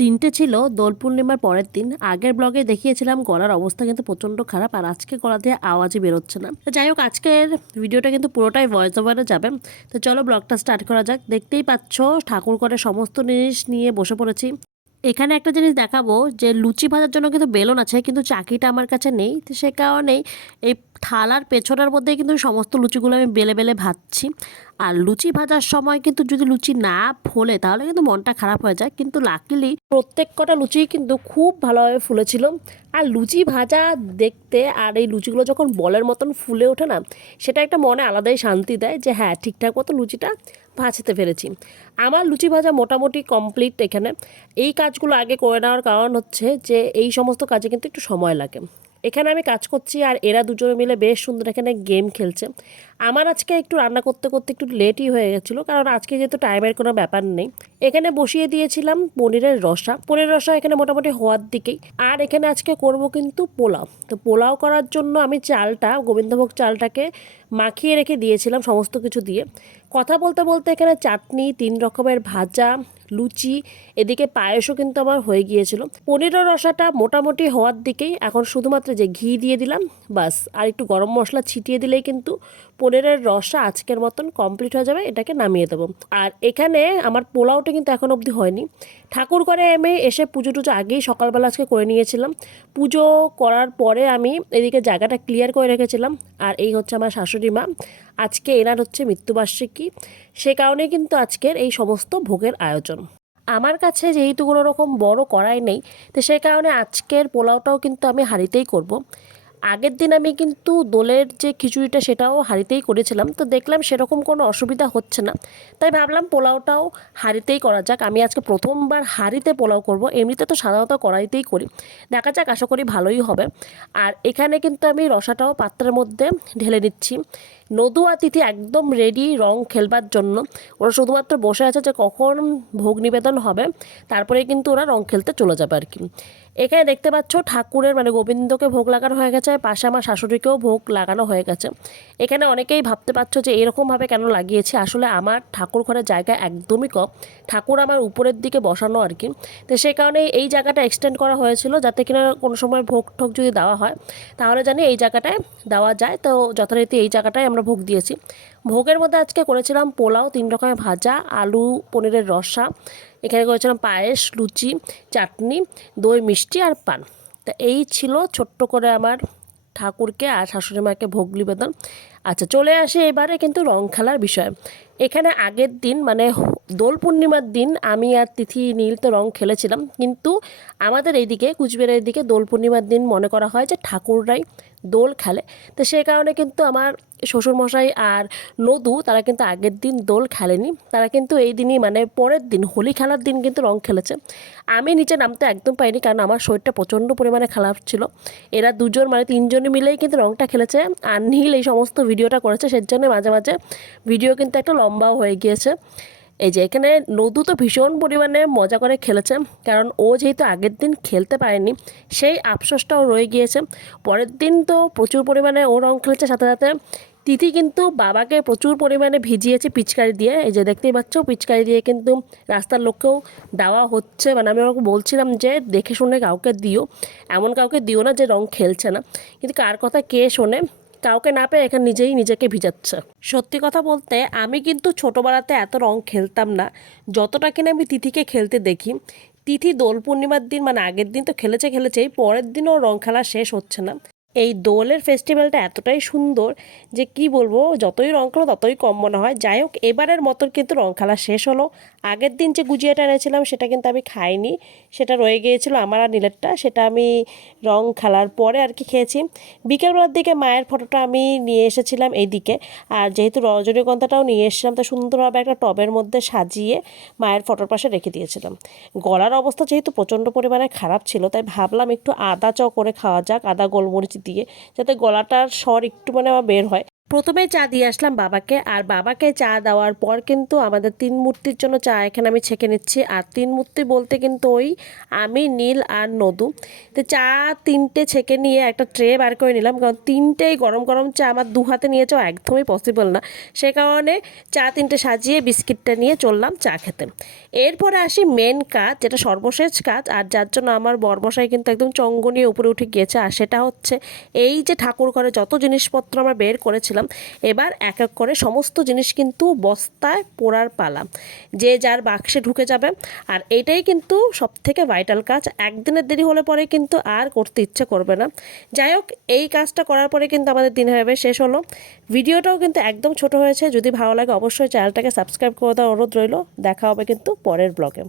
দিনটা ছিল দোল পূর্ণিমার পরের দিন। আগের ব্লগে দেখিয়েছিলাম গলার অবস্থা কিন্তু প্রচণ্ড খারাপ, আর আজকে গলা দিয়ে আওয়াজই বেরোচ্ছে না। তো যাই হোক, আজকের ভিডিওটা কিন্তু পুরোটাই ভয়েস ওভারে যাবে। তো চলো ব্লগটা স্টার্ট করা যাক। দেখতেই পাচ্ছ ঠাকুর ঘরে সমস্ত জিনিস নিয়ে বসে পড়েছি। এখানে একটা জিনিস দেখাবো যে লুচি ভাজার জন্য কিন্তু বেলন আছে, কিন্তু চাকিটা আমার কাছে নেই। তো সে কারণেই এই থালার পেছনের মধ্যেই কিন্তু সমস্ত লুচিগুলো আমি বেলে বেলে ভাজছি। আর লুচি ভাজার সময় কিন্তু যদি লুচি না ফোলে তাহলে কিন্তু মনটা খারাপ হয়ে যায়, কিন্তু লাকিলি প্রত্যেক কটা লুচি কিন্তু খুব ভালোভাবে ফুলেছিল। আর লুচি ভাজা দেখতে, আর এই লুচিগুলো যখন বলের মতন ফুলে ওঠে না, সেটা একটা মনে আলাদাই শান্তি দেয় যে হ্যাঁ, ঠিকঠাক মতো লুচিটা ভাজতে পেরেছি। আমার লুচি ভাজা মোটামুটি কমপ্লিট। এখানে এই কাজগুলো আগে করে নেওয়ার কারণ হচ্ছে যে এই সমস্ত কাজে কিন্তু একটু সময় লাগে। এখানে আমি কাজ করছি আর এরা দুজনে মিলে বেশ সুন্দর এখানে গেম খেলছে। আমার আজকে একটু রান্না করতে করতে একটু লেটই হয়ে গেছিলো, কারণ আজকে যেহেতু টাইমের কোনো ব্যাপার নেই। এখানে বসিয়ে দিয়েছিলাম পনিরের রসা। পনিরের রসা এখানে মোটামুটি হওয়ার দিকেই। আর এখানে আজকে করব কিন্তু পোলাও। তো পোলাও করার জন্য আমি চালটা, গোবিন্দভোগ চালটাকে মাখিয়ে রেখে দিয়েছিলাম সমস্ত কিছু দিয়ে। কথা বলতে বলতে এখানে চাটনি, 3 রকমের ভাজা, লুচি, এদিকে পায়েসও কিন্তু আমার হয়ে গিয়েছিল। পনিরের রসাটা মোটামুটি হওয়ার দিকেই। এখন শুধুমাত্র যে ঘি দিয়ে দিলাম, বাস, আর একটু গরম মশলা ছিটিয়ে দিলেই কিন্তু পনিরের রসা আজকের মতন কমপ্লিট হয়ে যাবে। এটাকে নামিয়ে দেবো। আর এখানে আমার পোলাওটা কিন্তু এখন অবধি হয়নি। ঠাকুর ঘরে আমি এসে পুজো টুজো আগেই সকালবেলা আজকে করে নিয়েছিলাম। পুজো করার পরে আমি এদিকে জায়গাটা ক্লিয়ার করে রেখেছিলাম। আর এই হচ্ছে আমার শাশুড়ি মা। আজকে এনার হচ্ছে মৃত্যুবার্ষিকী, সে কারণে কিন্তু আজকের এই সমস্ত ভোগের আয়োজন। আমার কাছে যেহেতু কোনো রকম বড় কড়াই নেই, তো সেই কারণে আজকের পোলাওটাও কিন্তু আমি হাঁড়িতেই করব। আগের দিন আমি কিন্তু দোলের যে খিচুড়িটা সেটাও হাঁড়িতেই করেছিলাম, তো দেখলাম সেরকম কোনো অসুবিধা হচ্ছে না, তাই ভাবলাম পোলাওটাও হাঁড়িতেই করা যাক। আমি আজকে প্রথমবার হাঁড়িতে পোলাও করব। এমনিতে তো সাধারণত কড়াইতেই করি, দেখা যাক, আশা করি ভালোই হবে। আর এখানে কিন্তু আমি রসাটাও পাত্রের মধ্যে ঢেলে নিচ্ছি। নদু আর তিথি একদম রেডি রং খেলবার জন্য। ওরা শুধুমাত্র বসে আছে যে কখন ভোগ নিবেদন হবে, তারপরে কিন্তু ওরা রং খেলতে চলে যাবে আর কি। এখানে দেখতে পাচ্ছ ঠাকুরের মানে গোবিন্দকে ভোগ লাগানো হয়ে গেছে, পাশে আমার শাশুড়িকেও ভোগ লাগানো হয়ে গেছে। এখানে অনেকেই ভাবতে পারছো যে এরকমভাবে কেন লাগিয়েছি। আসলে আমার ঠাকুর ঘরের জায়গা একদমই কম, ঠাকুর আমার উপরের দিকে বসানো আর কি। তো সেই কারণে এই জায়গাটা এক্সটেন্ড করা হয়েছিল, যাতে কিনা কোনো সময় ভোগ ঠোক যদি দেওয়া হয় তাহলে জানি এই জায়গাটায় দেওয়া যায়। তো যথারীতি এই জায়গাটায় আমরা ভোগ দিয়েছি। ভোগের মধ্যে আজকে করেছিলাম পোলাও, 3 রকমের ভাজা, আলু পনিরের রসা, এখানে করেছিলাম পায়েস, লুচি, চাটনি, দই, মিষ্টি আর পান। তা এই ছিল ছোট্ট করে আমার ঠাকুরকে আর শাশুড়ি মাকে ভোগ নিবেদন। আচ্ছা, চলে আসে এবারে কিন্তু রং খেলার বিষয়। এখানে আগের দিন মানে দোল পূর্ণিমার দিন আমি আর তিথি নীল তো রং খেলেছিলাম, কিন্তু আমাদের এইদিকে কুচবিহারের দিকে দোল পূর্ণিমার দিন মনে করা হয় যে ঠাকুররাই দোল খেলে। তো সেই কারণে কিন্তু আমার শ্বশুরমশাই আর নদু তারা কিন্তু আগের দিন দোল খেলেনি, তারা কিন্তু এই দিনই মানে পরের দিন হোলি খেলার দিন কিন্তু রং খেলেছে। আমি নিচে নামতে একদম পাইনি, কারণ আমার শরীরটা প্রচণ্ড পরিমাণে খারাপ ছিল। এরা দুজন মানে 3জনে মিলেই কিন্তু রংটা খেলেছে, আর নীল এই সমস্ত ভিডিওটা করেছে, সেই জন্য মাঝে মাঝে ভিডিও কিন্তু একটা লম্বাও হয়ে গিয়েছে। এই যে এখানে নদু তো ভীষণ পরিমাণে মজা করে খেলেছে, কারণ ও যেহেতু আগের দিন খেলতে পারেনি সেই আফসোসটাও রয়ে গিয়েছে। পরের দিন তো প্রচুর পরিমাণে ও রং খেলেছে, সাথে সাথে তিথি কিন্তু বাবাকে প্রচুর পরিমাণে ভিজিয়েছে পিচকারি দিয়ে। এই যে দেখতেই পাচ্ছ, পিচকারি দিয়ে কিন্তু রাস্তার লোককেও দেওয়া হচ্ছে। মানে আমি ওকে বলছিলাম যে দেখে শুনে কাউকে দিও, এমন কাউকে দিও না যে রং খেলছে না, কিন্তু কার কথা কে শোনে, কাউকে না পেয়ে এখানে নিজেই নিজেকে ভিজাচ্ছে। সত্যি কথা বলতে আমি কিন্তু ছোটোবেলাতে এত রং খেলতাম না, যতটা কিনা আমি তিথিকে খেলতে দেখি। তিথি দোল পূর্ণিমার দিন মানে আগের দিন তো খেলেছেই, পরের দিনও রং খেলা শেষ হচ্ছে না। এই দোলের ফেস্টিভ্যালটা এতটাই সুন্দর যে কি বলবো, যতই রং খেলো ততই কম মনে হয়। যাই হোক, এবারের মতন কিন্তু রং খেলা শেষ হলো। আগের দিন যে গুজিয়াটা এনেছিলাম সেটা কিন্তু আমি খাইনি, সেটা রয়ে গিয়েছিল আমার আর নীলেরটা, সেটা আমি রং খেলার পরে আর কি খেয়েছি। বিকেলবেলার দিকে মায়ের ফটোটা আমি নিয়ে এসেছিলাম এইদিকে, আর যেহেতু রজনীগন্ধাটাও নিয়ে এসেছিলাম, তো সুন্দরভাবে একটা টবের মধ্যে সাজিয়ে মায়ের ফটোর পাশে রেখে দিয়েছিলাম। গলার অবস্থা যেহেতু প্রচণ্ড পরিমাণে খারাপ ছিল, তাই ভাবলাম একটু আদা চ করে খাওয়া যাক, আদা গোলমরিচ দিয়ে, যাতে গলাটার স্বর একটু মানে আমার বের হয়। প্রথমে চা দিয়ে আসলাম বাবাকে, আর বাবাকে চা দেওয়ার পর কিন্তু আমাদের 3 মূর্তির জন্য চা এখানে আমি ছেঁকে নিচ্ছি। আর 3 মূর্তি বলতে কিন্তু ওই আমি, নীল আর নদু। তো চা 3টে ছেঁকে নিয়ে একটা ট্রে বার করে নিলাম, কারণ 3টেই গরম গরম চা আমার 2 হাতে নিয়ে যাওয়া একদমই পসিবল না। সে কারণে চা 3টে সাজিয়ে বিস্কিটটা নিয়ে চললাম চা খেতে। এরপরে আসি মেন কাজ, যেটা সর্বশেষ কাজ, আর যার জন্য আমার বরমশাই কিন্তু একদম চঙ্গ নিয়ে উপরে উঠে গিয়েছে। আর সেটা হচ্ছে এই যে ঠাকুর ঘরে যত জিনিসপত্র আমরা বের করেছিলাম, এবার এক এক করে সমস্ত জিনিস কিন্তু বস্তায় পোড়ার পালা, যে যার বাক্সে ঢুকে যাবে। আর এটাই কিন্তু সব থেকে ভাইটাল কাজ, একদিনের দেরি হলে পরে কিন্তু আর করতে ইচ্ছে করবে না। যাই হোক, এই কাজটা করার পরে কিন্তু আমাদের দিন হবে শেষ হলো। ভিডিওটাও কিন্তু একদম ছোট হয়েছে, যদি ভালো লাগে অবশ্যই চ্যানেলটাকে সাবস্ক্রাইব করে দেওয়ার অনুরোধ রইল। দেখা হবে কিন্তু পরের ব্লগে।